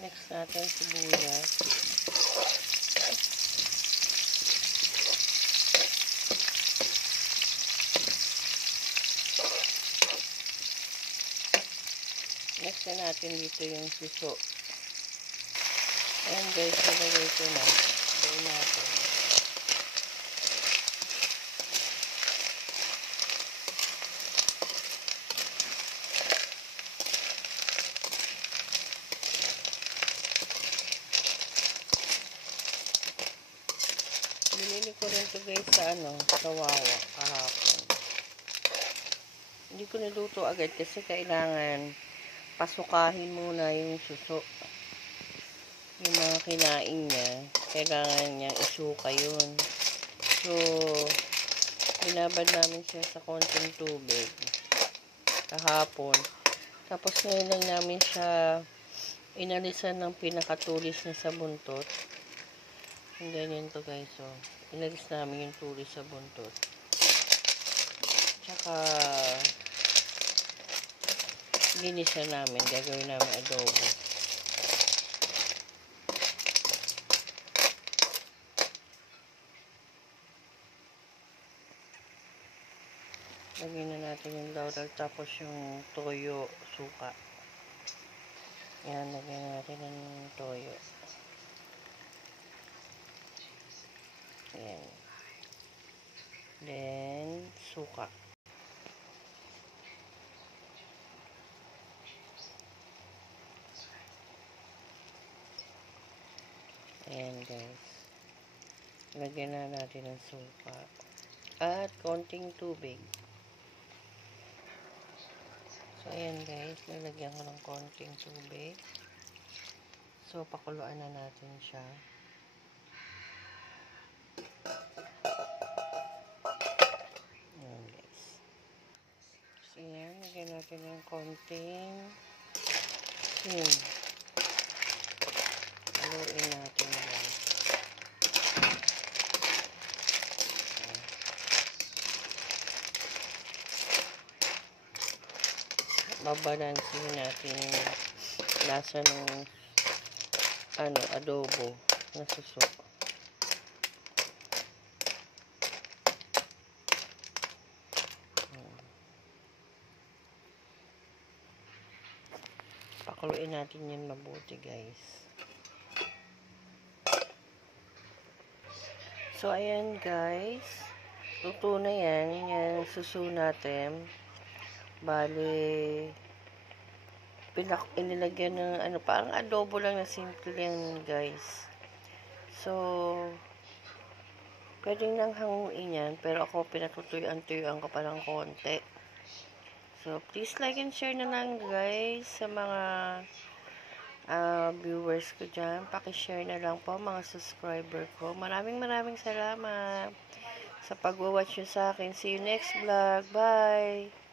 Next natin sibuyas. Next na natin dito yung suso. Ayan guys, nalagay ko na. Gawin natin. Binili ko rin to guys sa sa Wawa kahapon. Hindi ko niluto agad kasi kailangan pasukahin muna yung suso. Yung mga kinain niya, kailangan niyang isuka yun. So, binabad namin siya sa konting tubig kahapon. Tapos ngayon lang namin siya inalisan ng pinakatulis niya sa buntot. Yung ganyan to guys, so inalis namin yung tulis sa buntot. Tsaka ginisa namin, gagawin namin adobo. Lagyan na natin yung laurel, tapos yung toyo, suka. Yan, lagyan na natin ng toyo. Yan. Then, suka. Ayan guys. Lagyan na natin ng suka. At konting tubig. So, ayan guys. Nalagyan ko ng konting tubig. So, pakuluan na natin siya. Ayan guys. So, ayan. Lagyan natin ng konting asin. Haluin natin guys. Babalansin natin yung lasa ng adobo na suso. Pakuluin natin yan mabuti guys. So ayan guys, luto na yan yung suso natin. Bale, inilagyan ng parang adobo lang na simple yan guys. So, pwedeng nang hanguin yan, pero ako pinatutuyuan-tuyuan ko pa ng konti. So, please like and share na lang guys sa mga viewers ko dyan. Pakishare na lang po mga subscriber ko. Maraming salamat sa pag-watch nyo sa akin. See you next vlog. Bye!